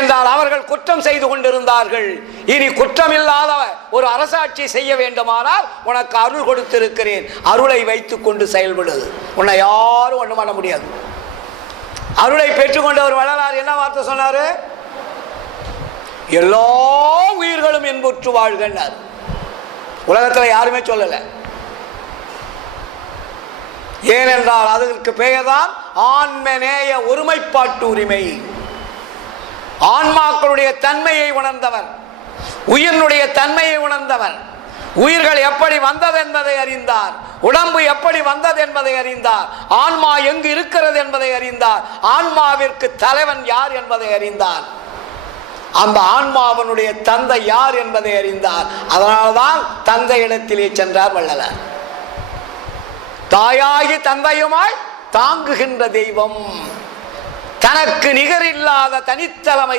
என்றால் அவர்கள் குற்றம் செய்து கொண்டிருந்தார்கள். இனி குற்றமில்லாத ஒரு அரசாட்சி செய்ய வேண்டுமானால் உனக்கு அருள் கொடுத்திருக்கிறேன், அருளை வைத்துக் கொண்டு செயல்படு, உன்னை யாரும் ஒண்ணும் பண்ண முடியாது. அருளை பெற்றுக்கொண்ட ஒரு வள்ளலார் என்ன வார்த்தை சொன்னாரு? எல்லா உயிர்களும் என்புற்று வாழ்கின்றார். உலகத்துல யாருமே சொல்லல. ஏனென்றால் அதற்கு பெயர்தான் ஆன்மநேய ஒருமைப்பாட்டு உரிமை. ஆன்மாக்களுடைய தன்மையை உணர்ந்தவர், உயிரினுடைய தன்மையை உணர்ந்தவர், உயிர்கள் எப்படி வந்தது என்பதை அறிந்தார், உடம்பு எப்படி வந்தது என்பதை அறிந்தார், ஆன்மா எங்கு இருக்கிறது என்பதை அறிந்தார், ஆன்மாவிற்கு தலைவன் யார் என்பதை அறிந்தார், அந்த ஆன்மாவனுடைய தந்தை யார் என்பதை அறிந்தார். அதனால்தான் தந்தை இடத்திலே சென்றார் வள்ளலார். தாயாகி தந்தையுமாய் தாங்குகின்ற தெய்வம், தனக்கு நிகரில்லாத தனித்தலைமை